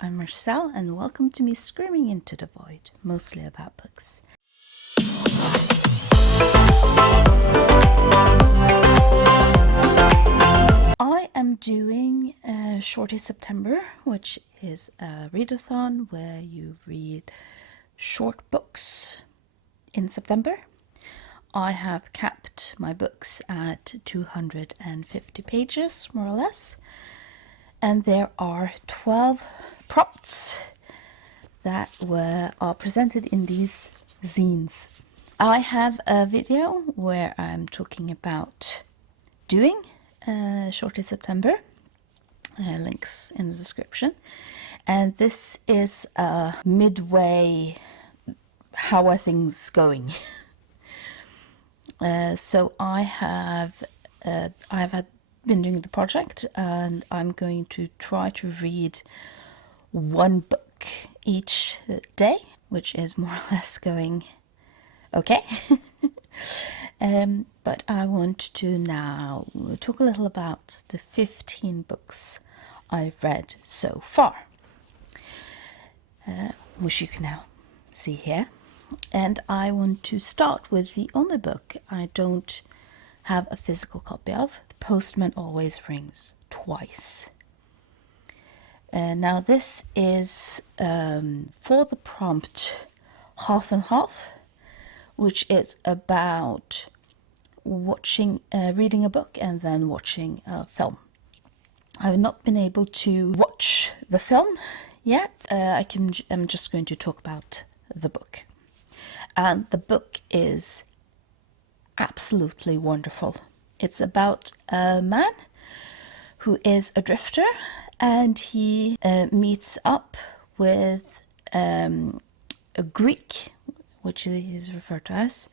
I'm Marcel, and welcome to me screaming into the void, mostly about books. I am doing Shorty September, which is a readathon where you read short books in September. I have capped my books at 250 pages, more or less. And there are 12 prompts that are presented in these zines. I have a video where I'm talking about doing Shorty September, links in the description. And this is a midway, how are things going? So I have been doing the project, and I'm going to try to read one book each day, which is more or less going okay. But I want to now talk a little about the 15 books I've read so far, which you can now see here. And I want to start with the only book I don't have a physical copy of, The Postman Always Rings Twice. Now this is for the prompt half and half, which is about reading a book and then watching a film. I have not been able to watch the film yet. I'm just going to talk about the book. And the book is absolutely wonderful. It's about a man who is a drifter, and he meets up with a Greek, which is referred to as,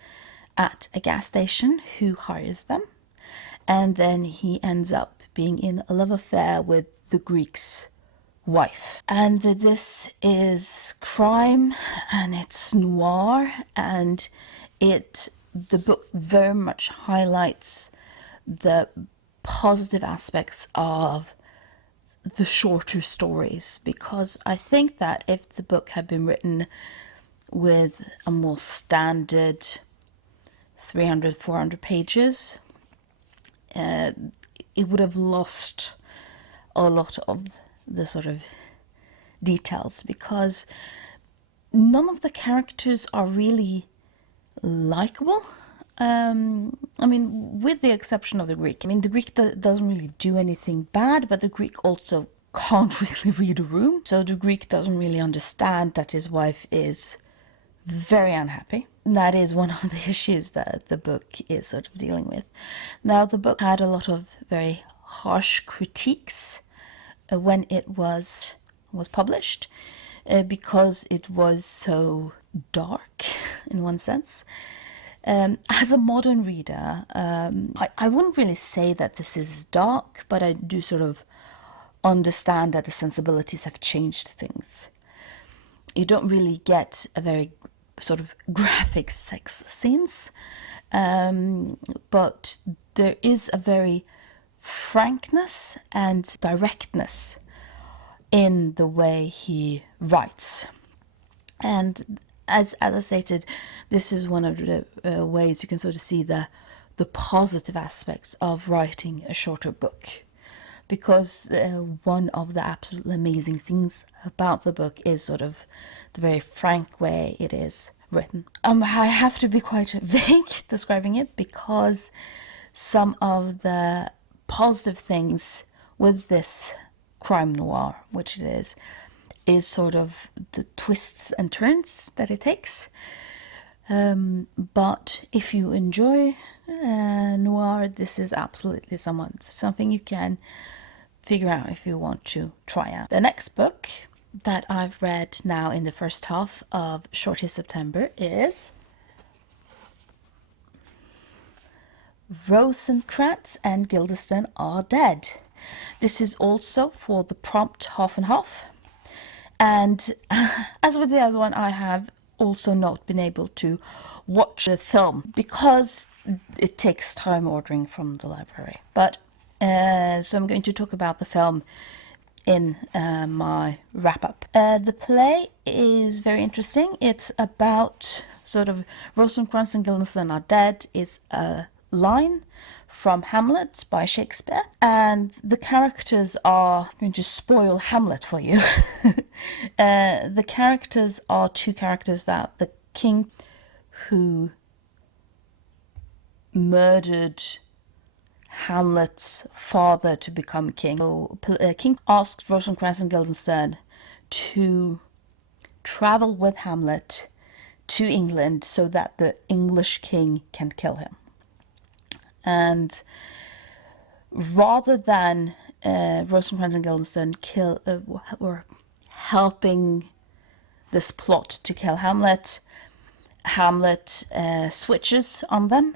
at a gas station, who hires them. And then he ends up being in a love affair with the Greek's wife. And this is crime, and it's noir, and the book very much highlights the positive aspects of the shorter stories, because I think that if the book had been written with a more standard 300-400 pages, it would have lost a lot of the sort of details, because none of the characters are really likable. I mean, with the exception of the Greek. I mean, the Greek doesn't really do anything bad, but the Greek also can't really read a room. So the Greek doesn't really understand that his wife is very unhappy. That is one of the issues that the book is sort of dealing with. Now, the book had a lot of very harsh critiques when it was published, because it was so dark in one sense. As a modern reader, I wouldn't really say that this is dark, but I do sort of understand that the sensibilities have changed things. You don't really get a very sort of graphic sex scenes, but there is a very frankness and directness in the way he writes. And as I stated, this is one of the ways you can sort of see the positive aspects of writing a shorter book, because one of the absolutely amazing things about the book is sort of the very frank way it is written. I have to be quite vague describing it, because some of the positive things with this crime noir, which it is sort of the twists and turns that it takes. But if you enjoy noir, this is absolutely something you can figure out if you want to try out. The next book that I've read now in the first half of Shorty September is Rosencrantz and Guildenstern Are Dead. This is also for the prompt half and half. And as with the other one, I have also not been able to watch the film because it takes time ordering from the library. But so I'm going to talk about the film in my wrap-up. The play is very interesting. It's about sort of Rosencrantz and Guildenstern are dead. It's a line from Hamlet by Shakespeare, and the characters are, I'm going to spoil Hamlet for you. The characters are two characters that the king who murdered Hamlet's father to become king. So, King asked Rosencrantz and Guildenstern to travel with Hamlet to England so that the English king can kill him. And rather than Rosencrantz and Guildenstern were helping this plot to kill Hamlet, Hamlet switches on them,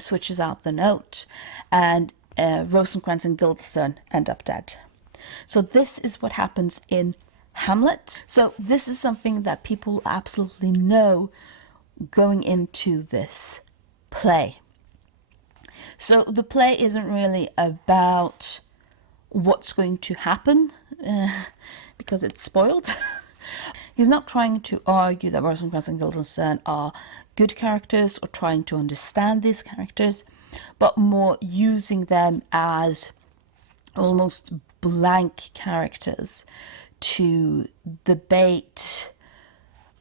switches out the note, and Rosencrantz and Guildenstern end up dead. So this is what happens in Hamlet. So this is something that people absolutely know going into this play. So the play isn't really about what's going to happen because it's spoiled. He's not trying to argue that Rosencrantz and Guildenstern are good characters or trying to understand these characters, but more using them as almost blank characters to debate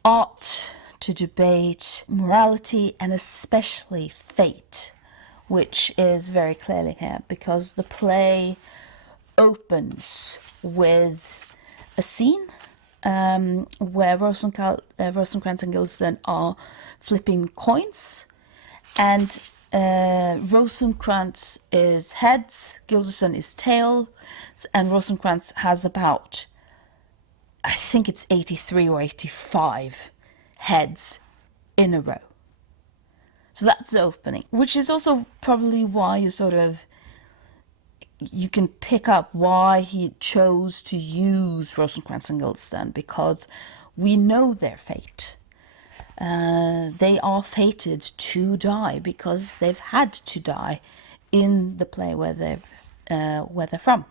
art, to debate morality, and especially fate, which is very clearly here, because the play opens with a scene where Rosencrantz and Guildenstern are flipping coins, and Rosencrantz is heads, Guildenstern is tails, and Rosencrantz has about, I think it's 83 or 85 heads in a row. So that's the opening, which is also probably why you can pick up why he chose to use Rosencrantz and Guildenstern, because we know their fate. They are fated to die because they've had to die in the play where they're from.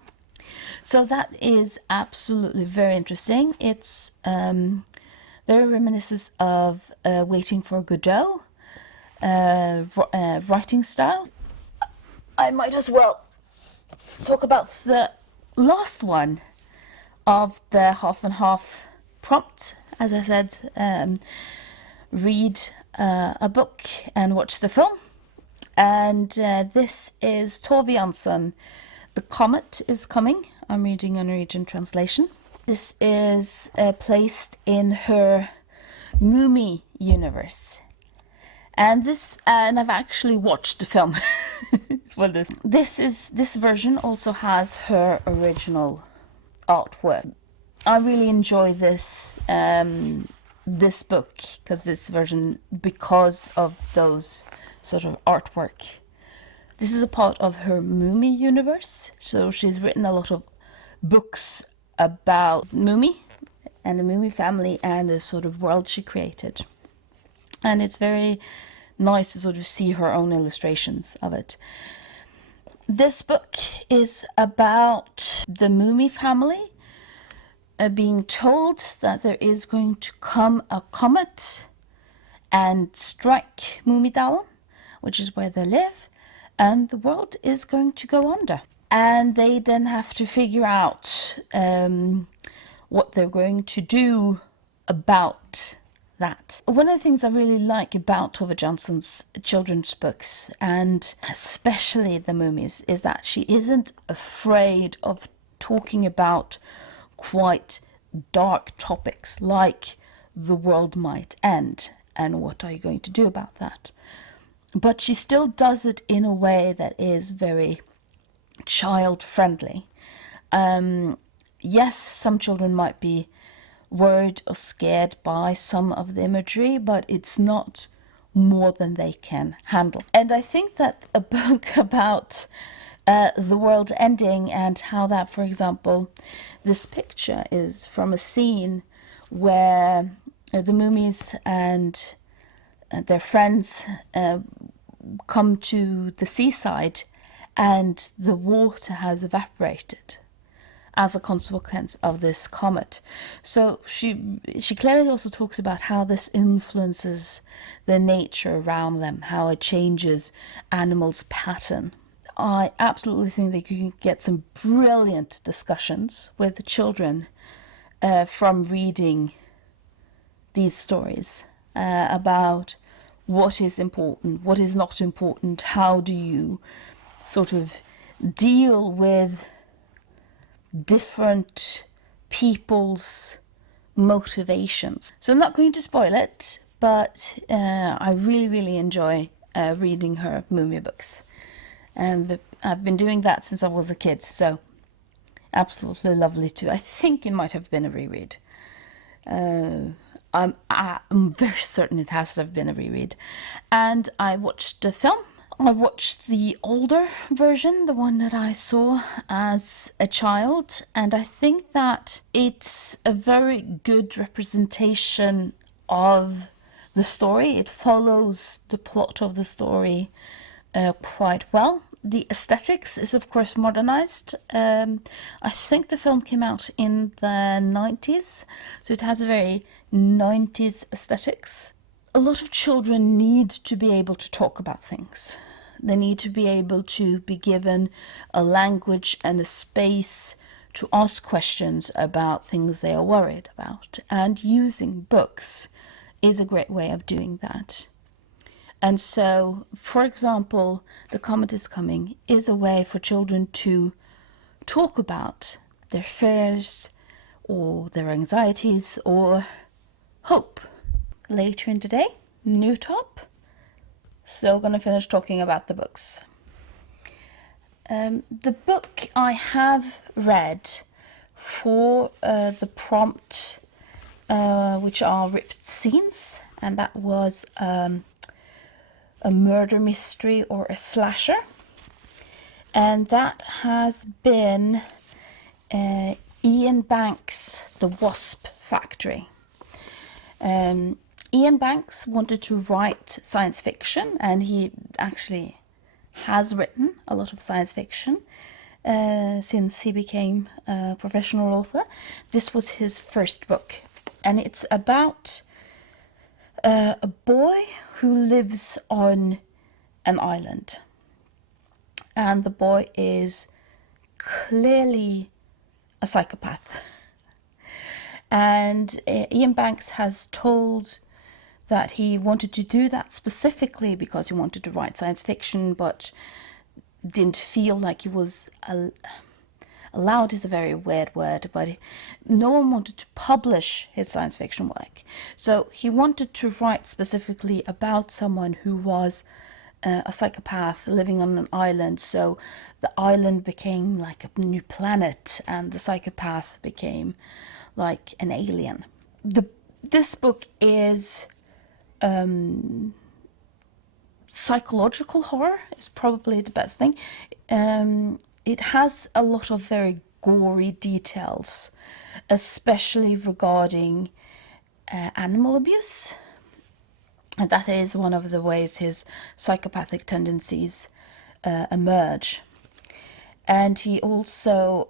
So that is absolutely very interesting. It's very reminiscent of Waiting for Godot writing style. I might as well talk about the last one of the half and half prompt. As I said, read a book and watch the film. And this is Tove Jansson, The Comet is Coming. I'm reading a Norwegian translation. This is placed in her Mummy universe. And I've actually watched the film for this. This version also has her original artwork. I really enjoy this book because of those sort of artwork. This is a part of her Mummy universe, so she's written a lot of books about Mummy and the Mummy family and the sort of world she created. And it's very nice to sort of see her own illustrations of it. This book is about the Mummy family being told that there is going to come a comet and strike Mumidalen, which is where they live, and the world is going to go under. And they then have to figure out what they're going to do about that. One of the things I really like about Tove Jansson's children's books, and especially The Mummies, is that she isn't afraid of talking about quite dark topics like the world might end and what are you going to do about that. But she still does it in a way that is very child-friendly. Yes, some children might be worried or scared by some of the imagery, but it's not more than they can handle. And I think that a book about the world ending and how that, for example, this picture is from a scene where the mummies and their friends come to the seaside and the water has evaporated. as a consequence of this comet. So she clearly also talks about how this influences the nature around them, how it changes animals' pattern. I absolutely think that you can get some brilliant discussions with children from reading these stories about what is important, what is not important, how do you sort of deal with different people's motivations. So I'm not going to spoil it, but I really, really enjoy reading her Mumia books. And I've been doing that since I was a kid, so absolutely lovely too. I think it might have been a reread. I'm very certain it has to have been a reread. And I watched the film. I watched the older version, the one that I saw as a child, and I think that it's a very good representation of the story. It follows the plot of the story quite well. The aesthetics is of course modernized. I think the film came out in the 90s, so it has a very 90s aesthetics. A lot of children need to be able to talk about things. They need to be able to be given a language and a space to ask questions about things they are worried about. And using books is a great way of doing that. And so, for example, The Comet is Coming is a way for children to talk about their fears or their anxieties or hope. Later in the day, new top. Still gonna finish talking about the books. The book I have read for the prompt, which are ripped scenes, and that was a murder mystery or a slasher, and that has been Iain Banks' The Wasp Factory. Iain Banks wanted to write science fiction, and he actually has written a lot of science fiction since he became a professional author. This was his first book, and it's about a boy who lives on an island. And the boy is clearly a psychopath. And Iain Banks has told that he wanted to do that specifically because he wanted to write science fiction, but didn't feel like he was allowed is a very weird word, but no one wanted to publish his science fiction work. So he wanted to write specifically about someone who was a psychopath living on an island. So the island became like a new planet, and the psychopath became like an alien. This book is psychological horror is probably the best thing. It has a lot of very gory details, especially regarding animal abuse. And that is one of the ways his psychopathic tendencies emerge. And he also,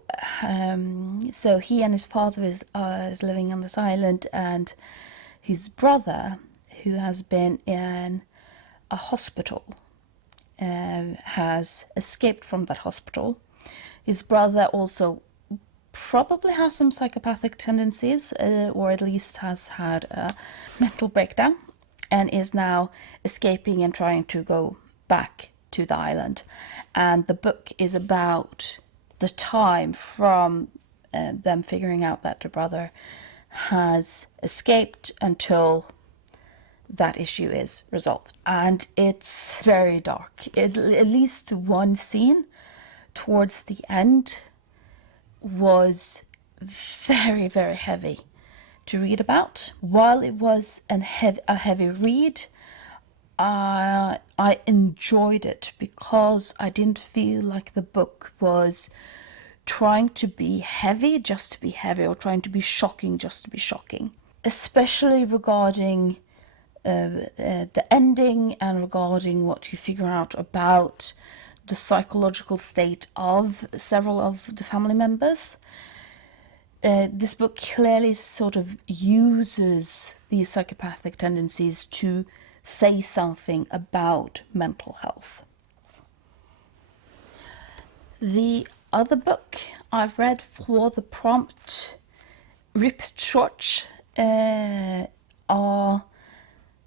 so he and his father is living on this island, and his brother, who has been in a hospital, has escaped from that hospital. His brother also probably has some psychopathic tendencies, or at least has had a mental breakdown, and is now escaping and trying to go back to the island. And the book is about the time from them figuring out that the brother has escaped until that issue is resolved. And it's very dark. At least one scene towards the end was very, very heavy to read about. While it was a heavy read, I enjoyed it because I didn't feel like the book was trying to be heavy just to be heavy, or trying to be shocking just to be shocking. Especially regarding the ending, and regarding what you figure out about the psychological state of several of the family members. this book clearly sort of uses these psychopathic tendencies to say something about mental health. The other book I've read for the prompt ripped short are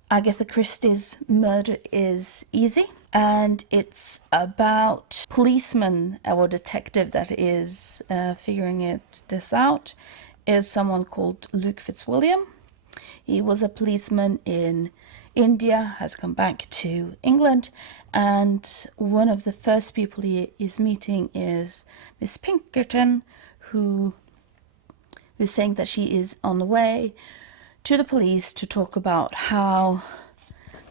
Agatha Christie's Murder is Easy, and it's about policeman or detective that is figuring this out is someone called Luke Fitzwilliam. He was a policeman in India, has come back to England, and one of the first people he is meeting is Miss Pinkerton, who is saying that she is on the way to the police to talk about how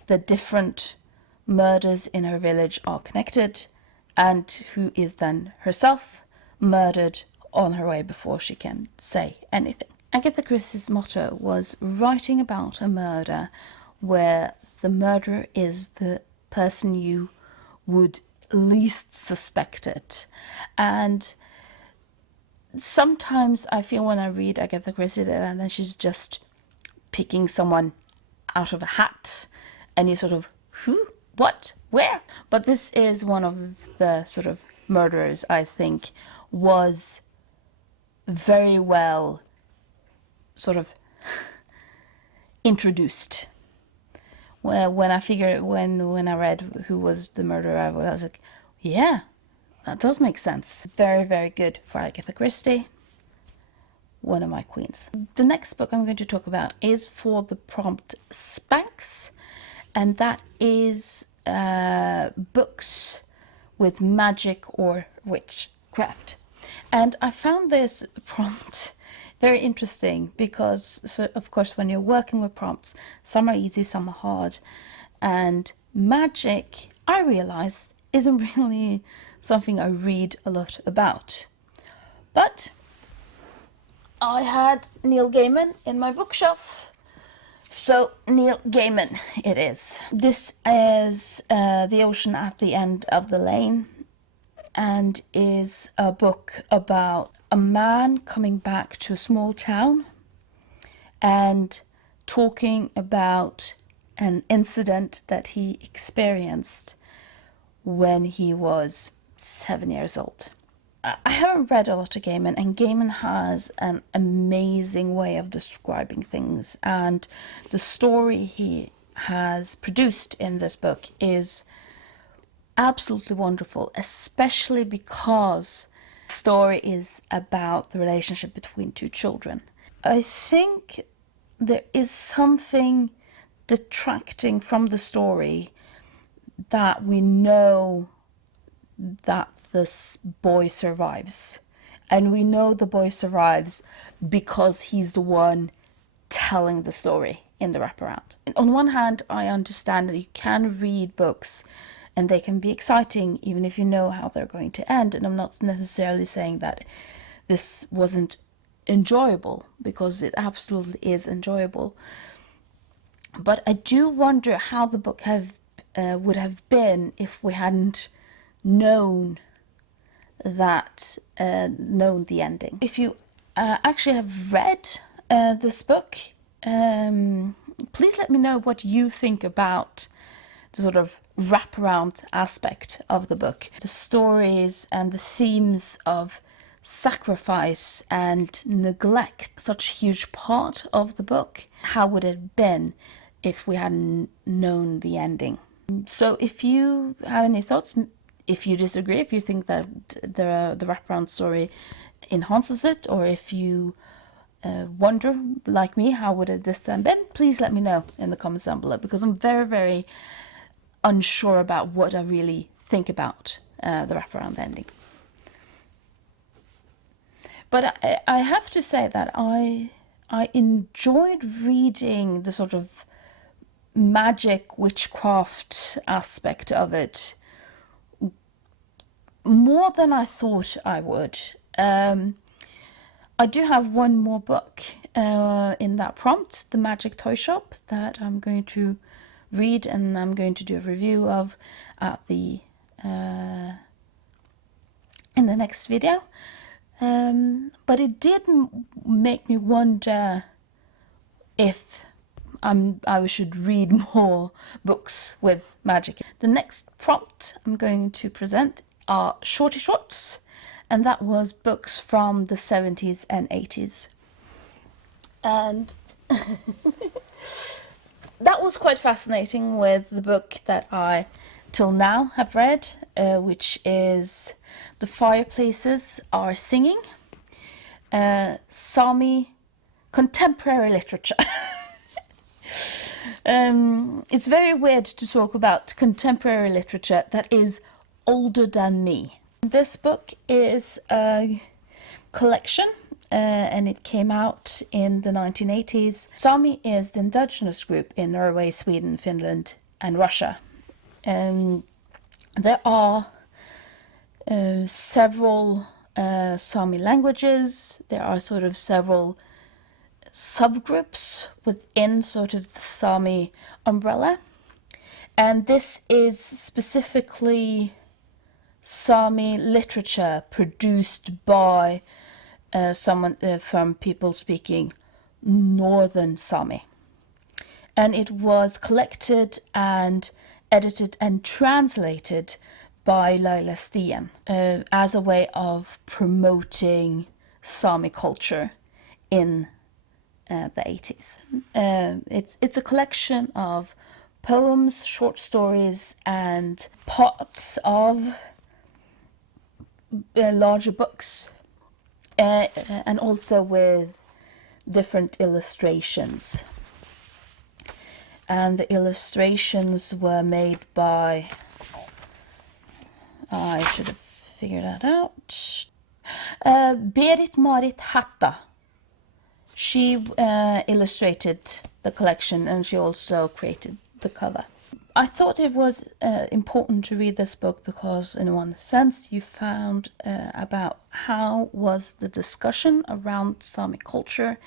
the different murders in her village are connected, and who is then herself murdered on her way before she can say anything. Agatha Christie's motto was writing about a murder where the murderer is the person you would least suspect it. And sometimes I feel when I read Agatha Christie that then she's just picking someone out of a hat and you sort of, who, what, where? But this is one of the sort of murderers I think was very well sort of introduced. When I read who was the murderer, I was like, yeah, that does make sense. Very, very good for Agatha Christie. One of my queens. The next book I'm going to talk about is for the prompt Spanx, and that is books with magic or witchcraft. And I found this prompt very interesting because, so of course, when you're working with prompts, some are easy, some are hard. And magic, I realized, isn't really something I read a lot about. But I had Neil Gaiman in my bookshelf. So Neil Gaiman it is. This is The Ocean at the End of the Lane, and is a book about a man coming back to a small town and talking about an incident that he experienced when he was 7 years old. I haven't read a lot of Gaiman, and Gaiman has an amazing way of describing things, and the story he has produced in this book is absolutely wonderful, especially because the story is about the relationship between two children. I think there is something detracting from the story that we know that this boy survives. And we know the boy survives because he's the one telling the story in the wraparound. On one hand, I understand that you can read books and they can be exciting even if you know how they're going to end. And I'm not necessarily saying that this wasn't enjoyable, because it absolutely is enjoyable. But I do wonder how the book would have been if we hadn't known the ending. If you actually have read this book, please let me know what you think about the sort of wraparound aspect of the book. The stories and the themes of sacrifice and neglect, such a huge part of the book. How would it have been if we hadn't known the ending? So if you have any thoughts, if you disagree, if you think that the wraparound story enhances it, or if you wonder, like me, how would this have been, please let me know in the comments down below, because I'm very, very unsure about what I really think about the wraparound ending. But I have to say that I enjoyed reading the sort of magic witchcraft aspect of it more than I thought I would. I do have one more book in that prompt, The Magic Toy Shop, that I'm going to read and I'm going to do a review of at in the next video. But it did make me wonder if I should read more books with magic. The next prompt I'm going to present are shorty shorts, and that was books from the 70s and 80s. And that was quite fascinating with the book that I till now have read, which is The Fireplaces Are Singing, Sami contemporary literature. It's very weird to talk about contemporary literature that is older than me. This book is a collection, and it came out in the 1980s. Sami is the indigenous group in Norway, Sweden, Finland, and Russia. There are several Sami languages. There are sort of several subgroups within sort of the Sami umbrella. And this is specifically Sami literature produced by someone from people speaking Northern Sami. And it was collected and edited and translated by Laila Stien as a way of promoting Sami culture in the 80s. It's a collection of poems, short stories, and parts of larger books, and also with different illustrations. And the illustrations were made by, I should have figured that out, Berit Marit Hatta. She illustrated the collection, and she also created the cover. I thought it was important to read this book because in one sense you found about how was the discussion around Sami culture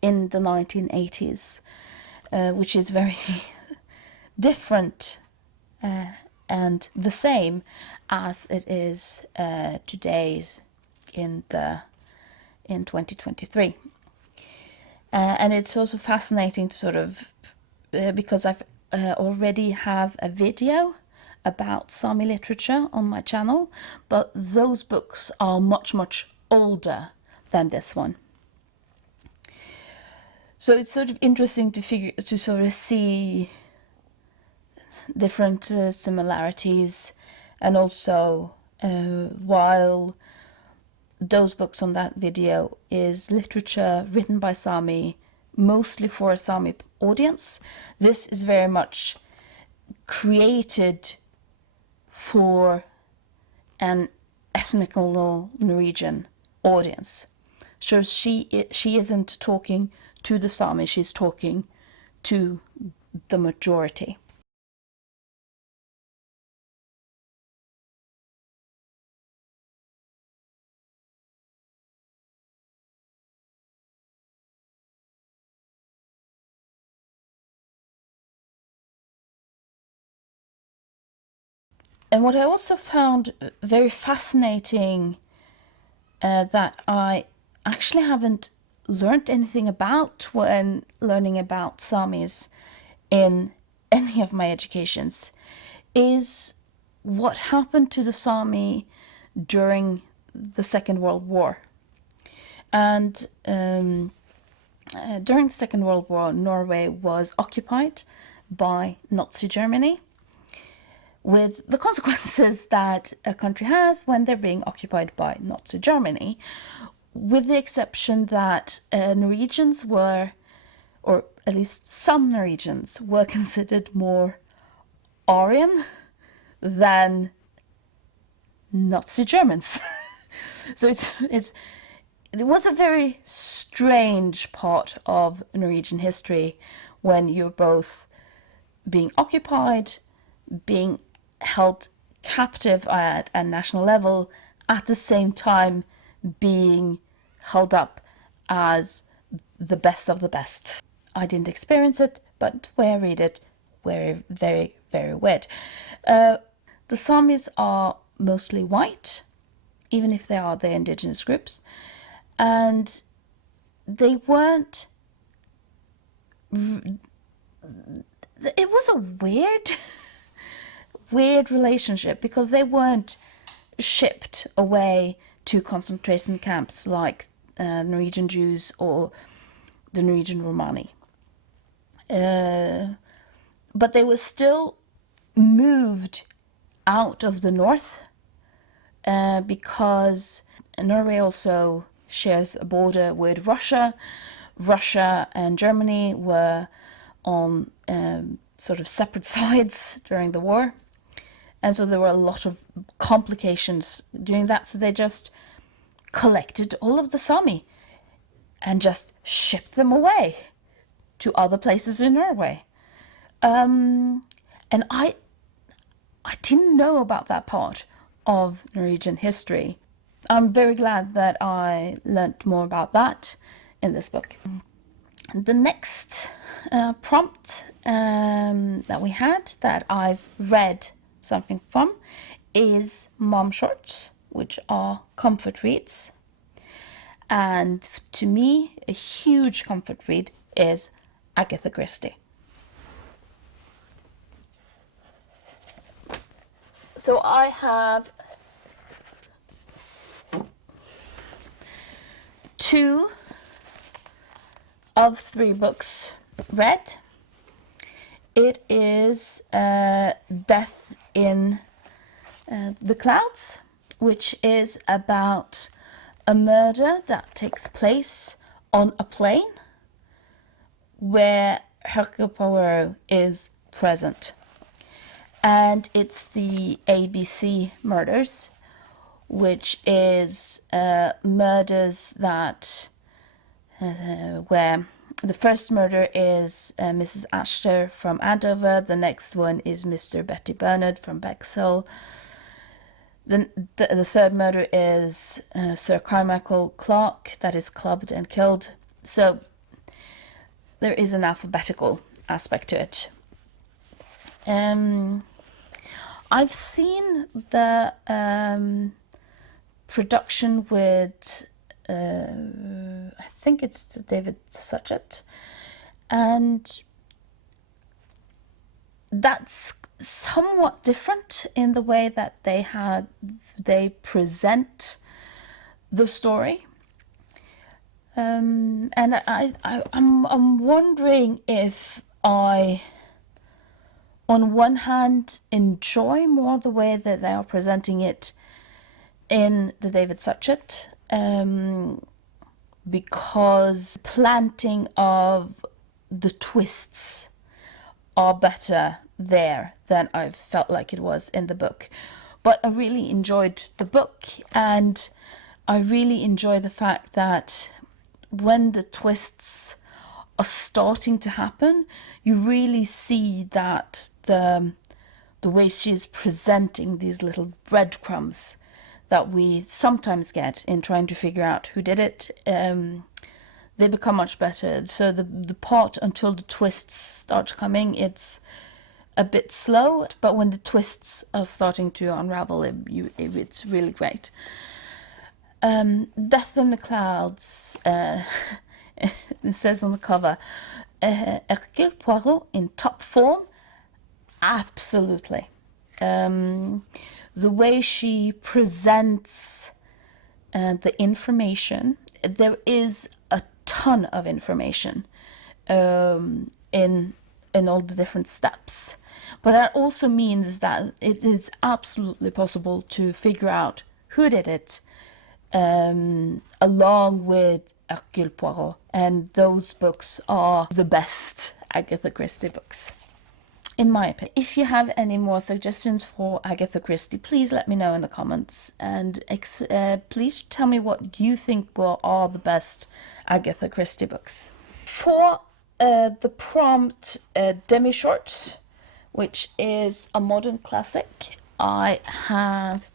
in the 1980s, which is very different and the same as it is today in 2023. And it's also fascinating to sort of, because I've already have a video about Sami literature on my channel, but those books are much, much older than this one. So it's sort of interesting to sort of see different similarities, and also while those books on that video is literature written by Sami, mostly for a Sami audience, this is very much created for an ethnical Norwegian audience. So she isn't talking to the Sami, she's talking to the majority. And what I also found very fascinating, that I actually haven't learned anything about when learning about Samis in any of my educations, is what happened to the Sami during the Second World War. And during the Second World War, Norway was occupied by Nazi Germany, with the consequences that a country has when they're being occupied by Nazi Germany, with the exception that Norwegians were, or at least some Norwegians, were considered more Aryan than Nazi Germans. So it was a very strange part of Norwegian history when you're both being occupied, being held captive at a national level, at the same time being held up as the best of the best. I didn't experience it, but when I read it, very, very, very weird. The Samis are mostly white, even if they are the indigenous groups. And they weren't... It was a weird relationship, because they weren't shipped away to concentration camps like Norwegian Jews or the Norwegian Romani. But they were still moved out of the north because Norway also shares a border with Russia. Russia and Germany were on sort of separate sides during the war. And so there were a lot of complications during that. So they just collected all of the Sami and just shipped them away to other places in Norway. And I didn't know about that part of Norwegian history. I'm very glad that I learnt more about that in this book. The next prompt that we had, that I've read something from, is mom shorts, which are comfort reads. And to me, a huge comfort read is Agatha Christie. So I have 2 of 3 books read. It is Death in the Clouds, which is about a murder that takes place on a plane where Hercule Poirot is present. And it's the A.B.C. murders, which is murders that where the first murder is Mrs. Astor from Andover. The next one is Mr. Betty Bernard from Bexhill. The third murder is Sir Carmichael Clark, that is clubbed and killed. So there is an alphabetical aspect to it. I've seen the production with I think it's David Suchet, and that's somewhat different in the way that they present the story. And I'm wondering if I, on one hand, enjoy more the way that they are presenting it in the David Suchet, because planting of the twists are better there than I felt like it was in the book. But I really enjoyed the book, and I really enjoy the fact that when the twists are starting to happen, you really see that the way she is presenting these little breadcrumbs that we sometimes get in trying to figure out who did it, they become much better. So the part until the twists start coming, it's a bit slow, but when the twists are starting to unravel, it's really great. Death in the Clouds, it says on the cover, Hercule Poirot in top form, absolutely. The way she presents the information, there is a ton of information in all the different steps. But that also means that it is absolutely possible to figure out who did it, along with Hercule Poirot. And those books are the best Agatha Christie books, in my opinion. If you have any more suggestions for Agatha Christie, please let me know in the comments, and please tell me what you think are the best Agatha Christie books. For the prompt demi-shorts, which is a modern classic, I have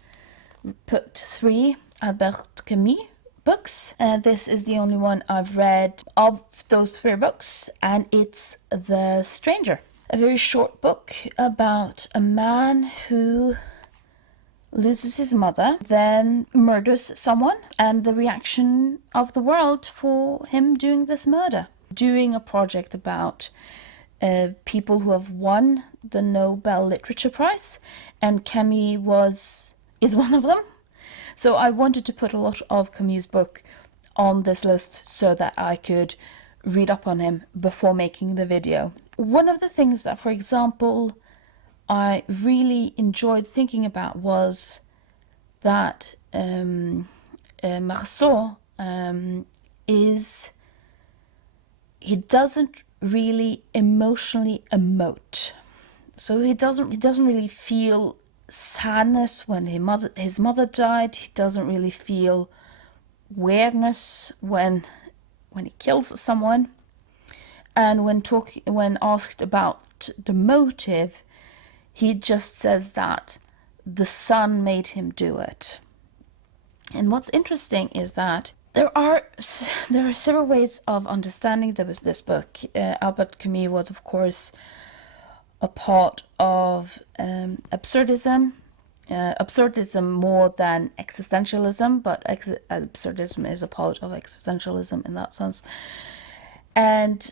put 3 Albert Camus books. This is the only one I've read of those 3 books, and it's The Stranger. A very short book about a man who loses his mother, then murders someone, and the reaction of the world for him doing this murder. Doing a project about people who have won the Nobel Literature Prize, and Camus is one of them. So I wanted to put a lot of Camus' book on this list so that I could read up on him before making the video. One of the things that, for example, I really enjoyed thinking about was that Marceau he doesn't really emotionally emote. So he doesn't really feel sadness when his mother died. He doesn't really feel weirdness when he kills someone. And when asked about the motive, he just says that the sun made him do it. And what's interesting is that there are several ways of understanding this book. Albert Camus was, of course, a part of absurdism. Absurdism more than existentialism, but absurdism is a part of existentialism in that sense. And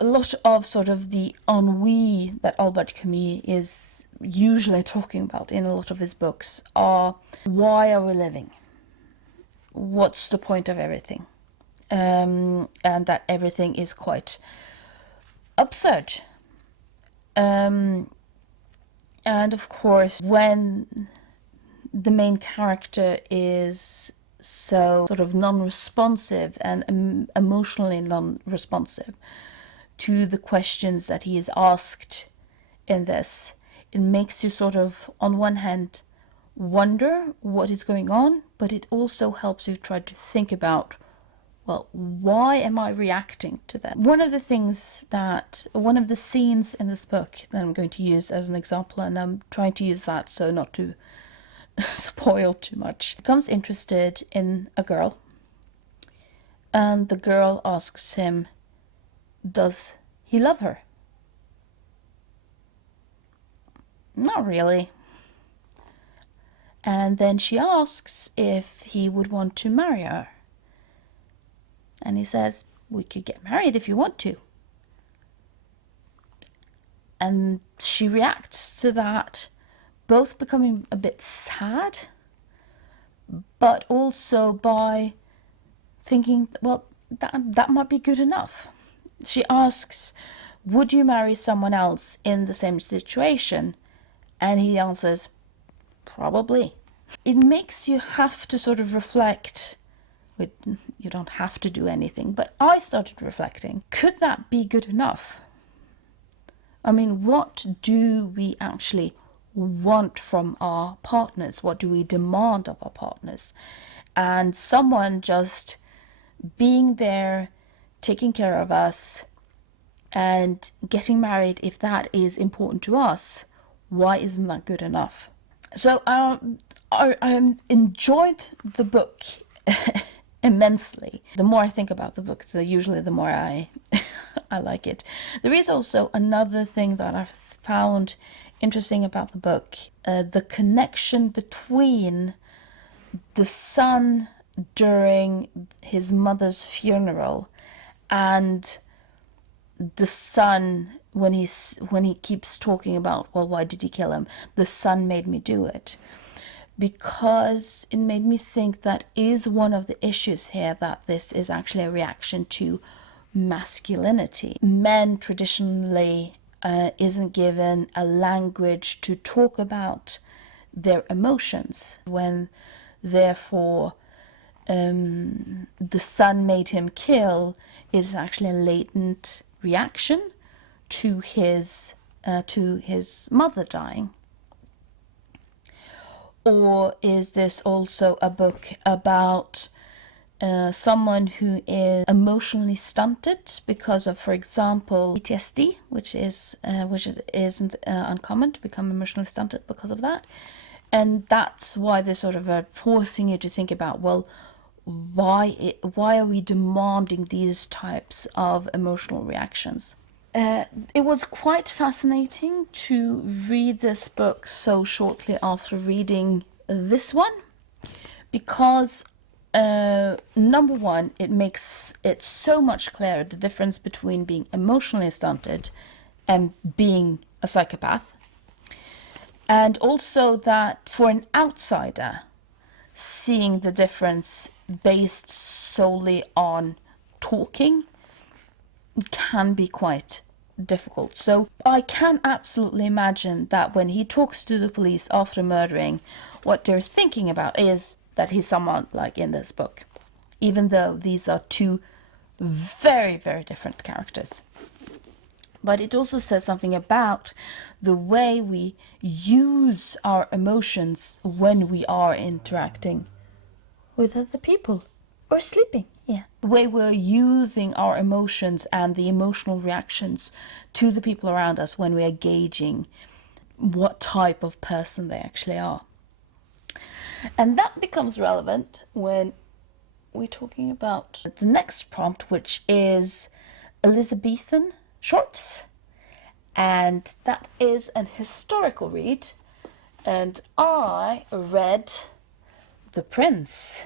a lot of sort of the ennui that Albert Camus is usually talking about in a lot of his books are, why are we living? What's the point of everything? And that everything is quite absurd. And of course, when the main character is so sort of non-responsive and emotionally non-responsive to the questions that he is asked in this, it makes you sort of, on one hand, wonder what is going on, but it also helps you try to think about, well, why am I reacting to that? One of the scenes in this book that I'm going to use as an example, and I'm trying to use that so not to spoil too much, becomes interested in a girl, and the girl asks him, does he love her? Not really. And then she asks if he would want to marry her. And he says, we could get married if you want to. And she reacts to that, both becoming a bit sad, but also by thinking, well, that might be good enough. She asks, would you marry someone else in the same situation? And he answers, probably. It makes you have to sort of reflect. You don't have to do anything, but I started reflecting, could that be good enough? I mean, what do we actually want from our partners? What do we demand of our partners? And someone just being there, taking care of us, and getting married, if that is important to us, why isn't that good enough? So I enjoyed the book immensely. The more I think about the book, usually the more I like it. There is also another thing that I've found interesting about the book, the connection between the son during his mother's funeral and the son when he keeps talking about, well, why did he kill him? The sun made me do it. Because it made me think that is one of the issues here, that this is actually a reaction to masculinity. Men traditionally isn't given a language to talk about their emotions, when therefore the sun made him kill is actually a latent reaction to his mother dying. Or is this also a book about someone who is emotionally stunted because of, for example, PTSD, which isn't uncommon to become emotionally stunted because of that, and that's why they're sort of forcing you to think about, well, why are we demanding these types of emotional reactions? It was quite fascinating to read this book so shortly after reading this one because number one, it makes it so much clearer the difference between being emotionally stunted and being a psychopath. And also that for an outsider, seeing the difference based solely on talking can be quite difficult. So I can absolutely imagine that when he talks to the police after murdering, what they're thinking about is that he's someone like in this book, even though these are two very, very different characters. But it also says something about the way we use our emotions when we are interacting with other people or sleeping. Yeah, the way we're using our emotions and the emotional reactions to the people around us when we are gauging what type of person they actually are. And that becomes relevant when we're talking about the next prompt, which is Elizabethan shorts. And that is an historical read. And I read The Prince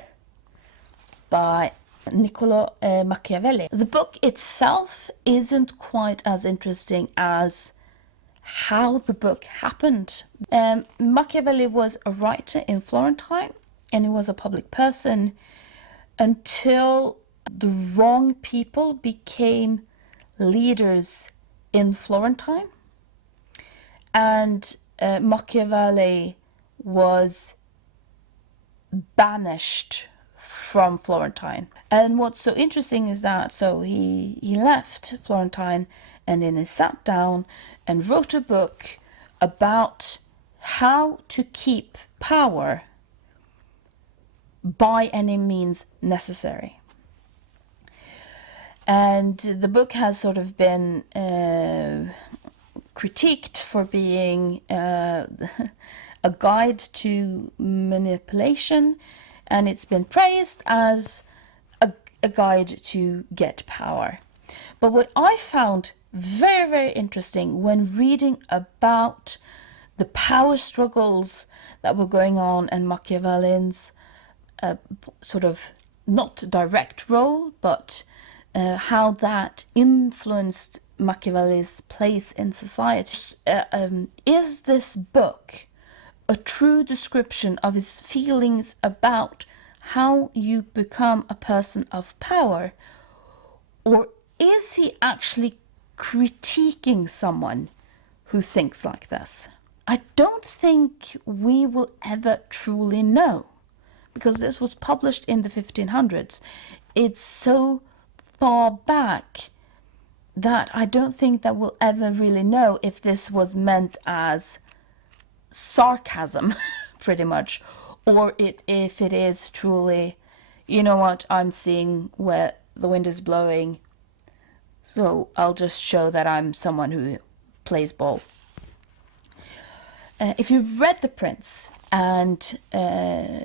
by Niccolò Machiavelli. The book itself isn't quite as interesting as how the book happened. Machiavelli was a writer in Florentine, and he was a public person until the wrong people became leaders in Florentine, and Machiavelli was banished from Florentine. And what's so interesting is that he left Florentine and then he sat down and wrote a book about how to keep power by any means necessary. And the book has sort of been critiqued for being a guide to manipulation, and it's been praised as a guide to get power. But what I found very, very interesting when reading about the power struggles that were going on in Machiavelli's sort of not direct role, but how that influenced Machiavelli's place in society. Is this book a true description of his feelings about how you become a person of power? Or is he actually critiquing someone who thinks like this? I don't think we will ever truly know, because this was published in the 1500s. It's so far back that I don't think that we'll ever really know if this was meant as sarcasm, pretty much, or if it is truly, you know what, I'm seeing where the wind is blowing, so I'll just show that I'm someone who plays ball. If you've read The Prince and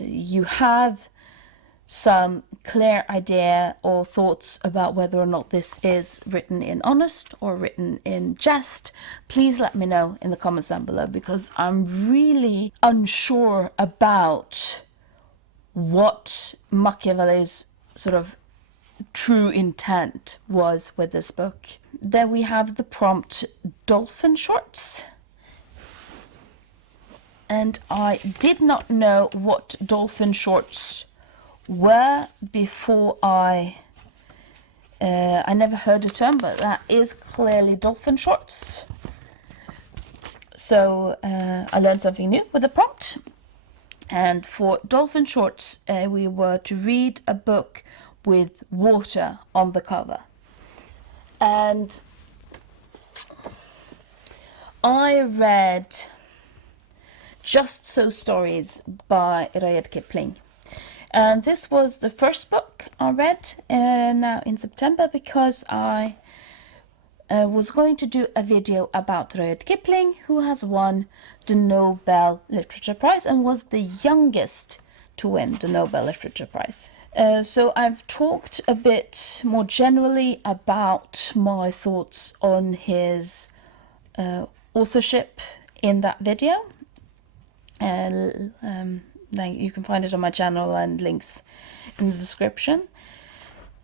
you have some clear idea or thoughts about whether or not this is written in earnest or written in jest, please let me know in the comments down below, because I'm really unsure about what Machiavelli's sort of true intent was with this book. Then we have the prompt dolphin shorts. And I did not know what dolphin shorts were before I never heard the term, but that is clearly dolphin shorts. So I learned something new with the prompt. And for dolphin shorts, we were to read a book with water on the cover. And I read Just So Stories by Rudyard Kipling. And this was the first book I read now in September, because I was going to do a video about Rudyard Kipling, who has won the Nobel Literature Prize and was the youngest to win the Nobel Literature Prize. So I've talked a bit more generally about my thoughts on his authorship in that video. Like, you can find it on my channel and links in the description.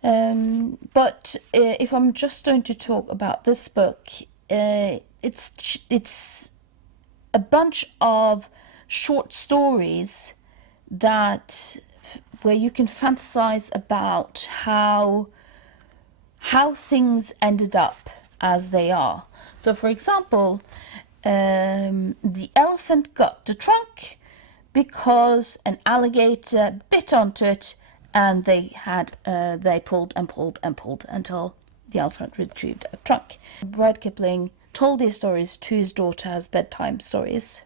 But if I'm just going to talk about this book, it's a bunch of short stories where you can fantasize about how things ended up as they are. So, for example, the elephant got the trunk because an alligator bit onto it, and they pulled and pulled and pulled until the elephant retrieved a trunk. Rudyard Kipling told these stories to his daughter as bedtime stories,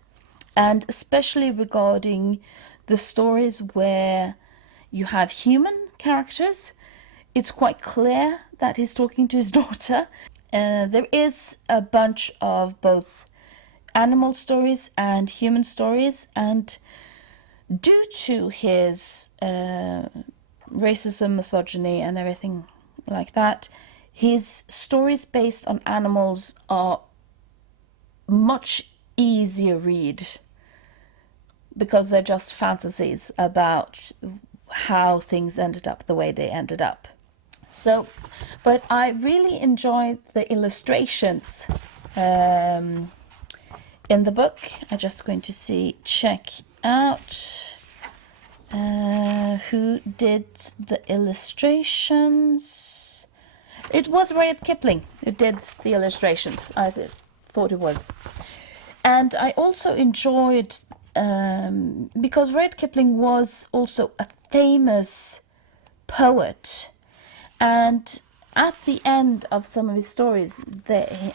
and especially regarding the stories where you have human characters, it's quite clear that he's talking to his daughter. There is a bunch of both animal stories and human stories, and due to his racism, misogyny, and everything like that, his stories based on animals are much easier read because they're just fantasies about how things ended up the way they ended up. So, but I really enjoyed the illustrations in the book. I'm just going to check out who did the illustrations. It was Rudyard Kipling who did the illustrations. I thought it was. And I also enjoyed, because Rudyard Kipling was also a famous poet, and at the end of some of his stories,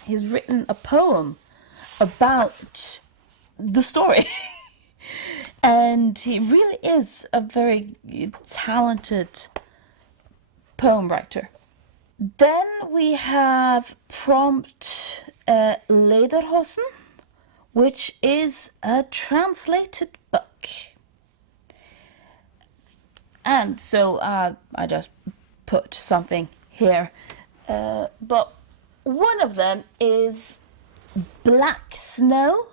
he's written a poem about the story. And he really is a very talented poem writer. Then we have Prompt Lederhosen, which is a translated book. And so I just put something here. But one of them is Black Snow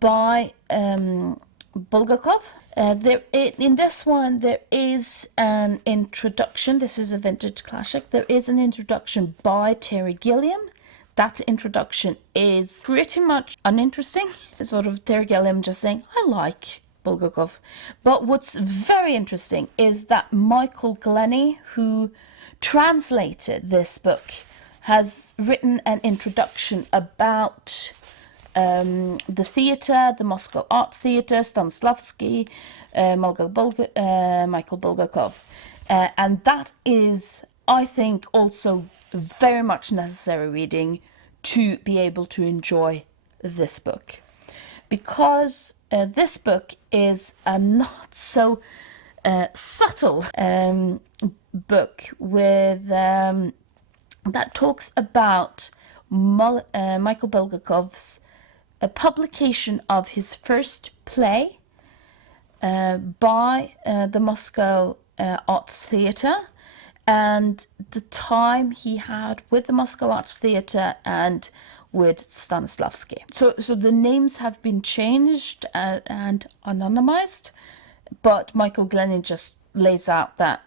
by Bulgakov. In this one, there is an introduction. This is a vintage classic. There is an introduction by Terry Gilliam. That introduction is pretty much uninteresting. It's sort of Terry Gilliam just saying, I like Bulgakov. But what's very interesting is that Michael Glennie, who translated this book, has written an introduction about the theatre, the Moscow Art Theatre, Stanislavski, Michael Bulgakov. And that is, I think, also very much necessary reading to be able to enjoy this book. Because this book is a not so subtle book with that talks about Michael Bulgakov's a publication of his first play by the Moscow Arts Theatre, and the time he had with the Moscow Arts Theatre and with Stanislavski. So the names have been changed and anonymized, but Michael Glennie just lays out that,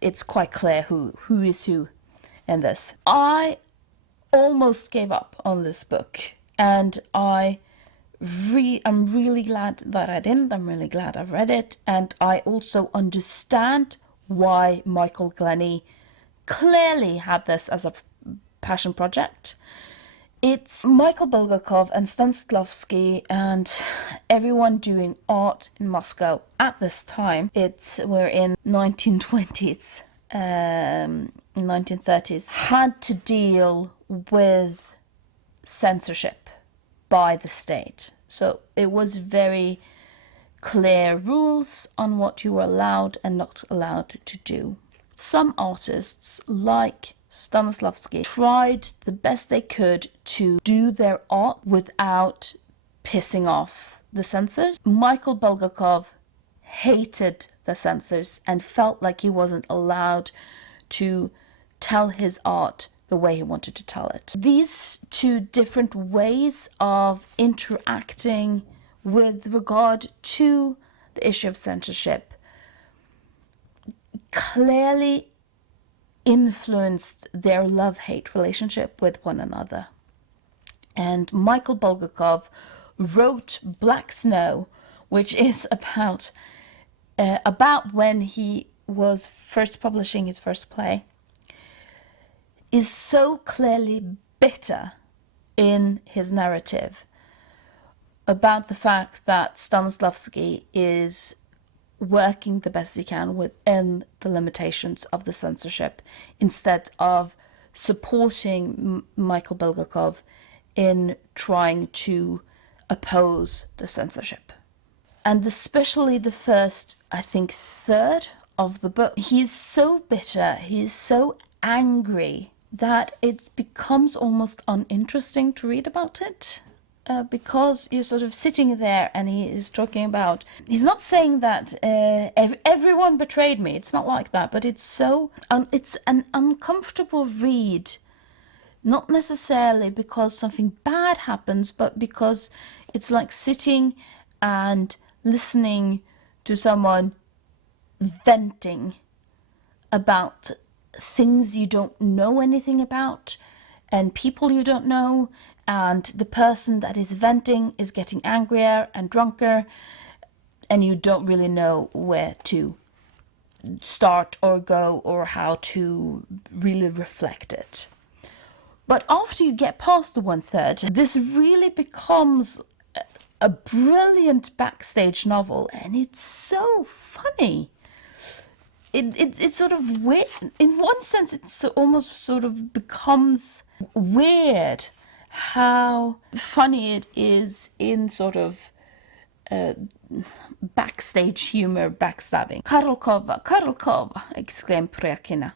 it's quite clear who is who in this. I almost gave up on this book, and I'm really glad that I didn't. I'm really glad I've read it, and I also understand why Michael Glennie clearly had this as a passion project. It's Michael Bulgakov and Stanislavski and everyone doing art in Moscow at this time. We're in 1920s, 1930s, had to deal with censorship by the state. So it was very clear rules on what you were allowed and not allowed to do. Some artists, like Stanislavski, tried the best they could to do their art without pissing off the censors. Michael Bulgakov hated the censors and felt like he wasn't allowed to tell his art the way he wanted to tell it. These two different ways of interacting with regard to the issue of censorship clearly influenced their love-hate relationship with one another. And Mikhail Bulgakov wrote Black Snow, which is about when he was first publishing his first play, is so clearly bitter in his narrative about the fact that Stanislavski is working the best he can within the limitations of the censorship, instead of supporting Mikhail Bulgakov in trying to oppose the censorship. And especially the first, I think, third of the book, he's so bitter, he's so angry that it becomes almost uninteresting to read about it. Because you're sort of sitting there and he is talking about, he's not saying that everyone betrayed me, it's not like that, but it's so, it's an uncomfortable read, not necessarily because something bad happens, but because it's like sitting and listening to someone venting about things you don't know anything about and people you don't know, and the person that is venting is getting angrier and drunker, and you don't really know where to start or go or how to really reflect it. But after you get past the 1/3, this really becomes a brilliant backstage novel, and it's so funny. It's sort of weird. In one sense, it's almost sort of becomes weird how funny it is in sort of backstage humor, backstabbing. Karolkova, exclaimed Pryakina.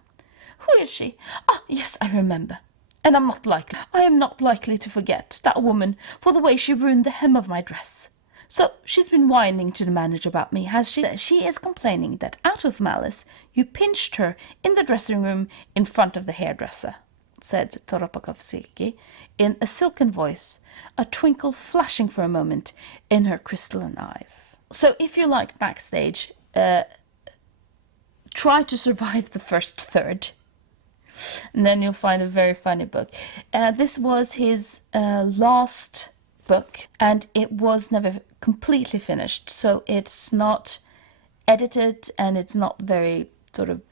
Who is she? Ah, yes, I remember. And I am not likely to forget that woman for the way she ruined the hem of my dress. So she's been whining to the manager about me, has she? She is complaining that out of malice you pinched her in the dressing room in front of the hairdresser, said Toropakovsky in a silken voice, a twinkle flashing for a moment in her crystalline eyes. So if you like backstage, try to survive the first third, and then you'll find a very funny book. This was his last book, and it was never completely finished, so it's not edited and it's not very sort of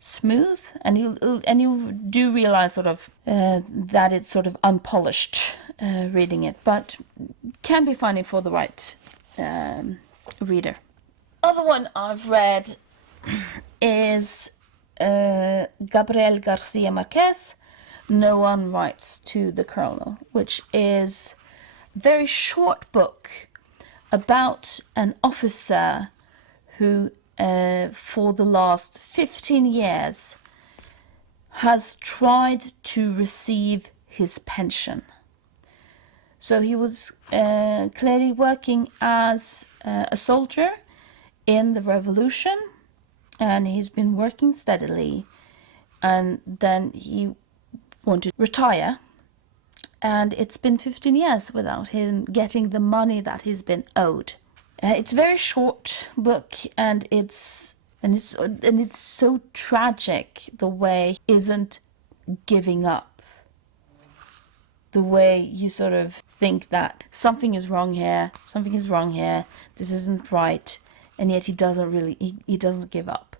smooth, and you do realize sort of that it's sort of unpolished reading it, but can be funny for the right reader. Other one I've read is Gabriel García Márquez, No One Writes to the Colonel, which is a very short book about an officer who for the last 15 years has tried to receive his pension. So he was clearly working as a soldier in the revolution, and he's been working steadily, and then he wanted to retire, and it's been 15 years without him getting the money that he's been owed. It's a very short book, and it's so tragic the way he isn't giving up. The way you sort of think that something is wrong here, this isn't right, and yet he doesn't give up.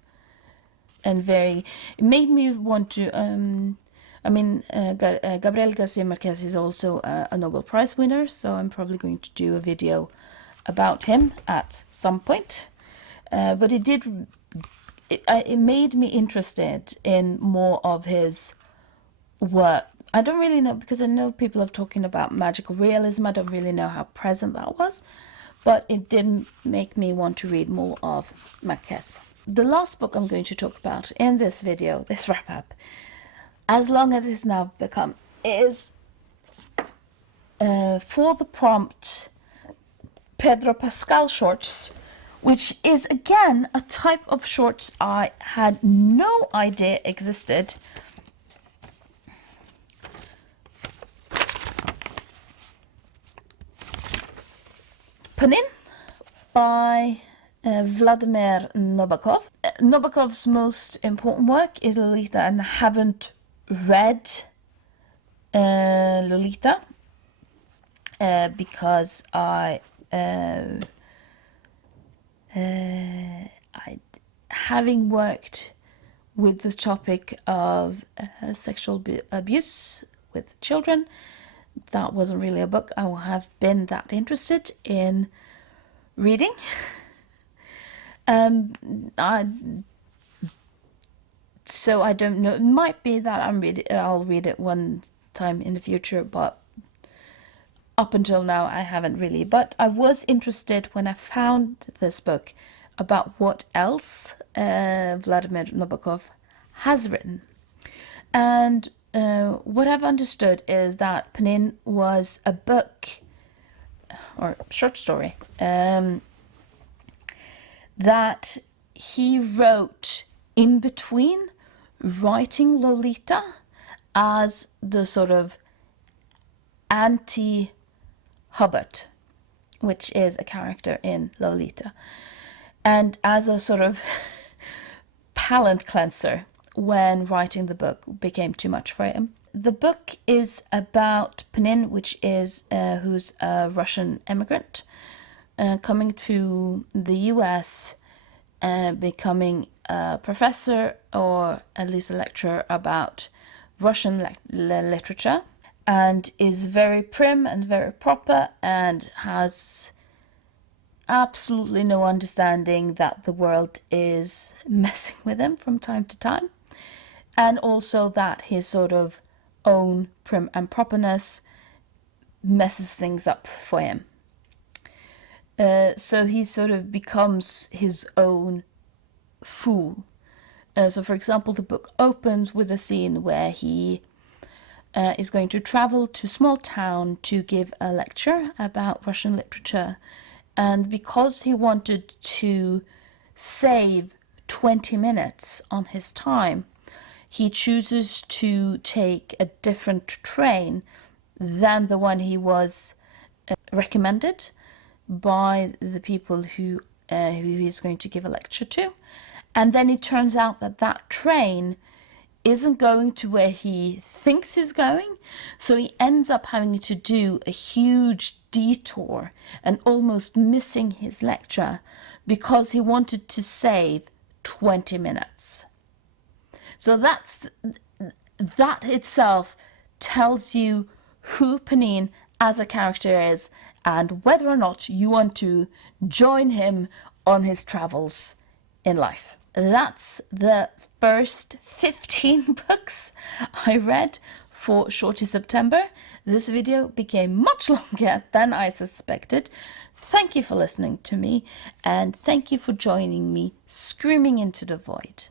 And it made me want to, Gabriel García Márquez is also a Nobel Prize winner, so I'm probably going to do a video about him at some point. But it made me interested in more of his work. I don't really know, because I know people are talking about magical realism. I don't really know how present that was, but it did make me want to read more of Márquez. The last book I'm going to talk about in this video, this wrap-up, as long as it's now become, is For the Prompt Pedro Pascal shorts, which is again a type of shorts I had no idea existed. Pnin by Vladimir Nobakov. Nobakov's most important work is Lolita, and I haven't read Lolita because having worked with the topic of sexual abuse with children, that wasn't really a book I would have been that interested in reading. So I don't know. It might be that I'll read it one time in the future, but up until now I haven't really. But I was interested when I found this book about what else Vladimir Nobakov has written. And what I've understood is that Pnin was a book or short story that he wrote in between writing Lolita as the sort of anti-Hubbard, which is a character in Lolita, and as a sort of palate cleanser when writing the book became too much for him. The book is about Pnin, which is who's a Russian immigrant coming to the US, becoming a professor or at least a lecturer about Russian literature, and is very prim and very proper and has absolutely no understanding that the world is messing with him from time to time, and also that his sort of own prim and properness messes things up for him. So he sort of becomes his own fool. So for example, the book opens with a scene where he is going to travel to a small town to give a lecture about Russian literature. And because he wanted to save 20 minutes on his time, he chooses to take a different train than the one he was recommended by the people who he's going to give a lecture to. And then it turns out that that train isn't going to where he thinks he's going, so he ends up having to do a huge detour and almost missing his lecture because he wanted to save 20 minutes. So that itself tells you who Pnin as a character is and whether or not you want to join him on his travels in life. That's the first 15 books I read for Shorty September. This video became much longer than I suspected. Thank you for listening to me, and thank you for joining me screaming into the void.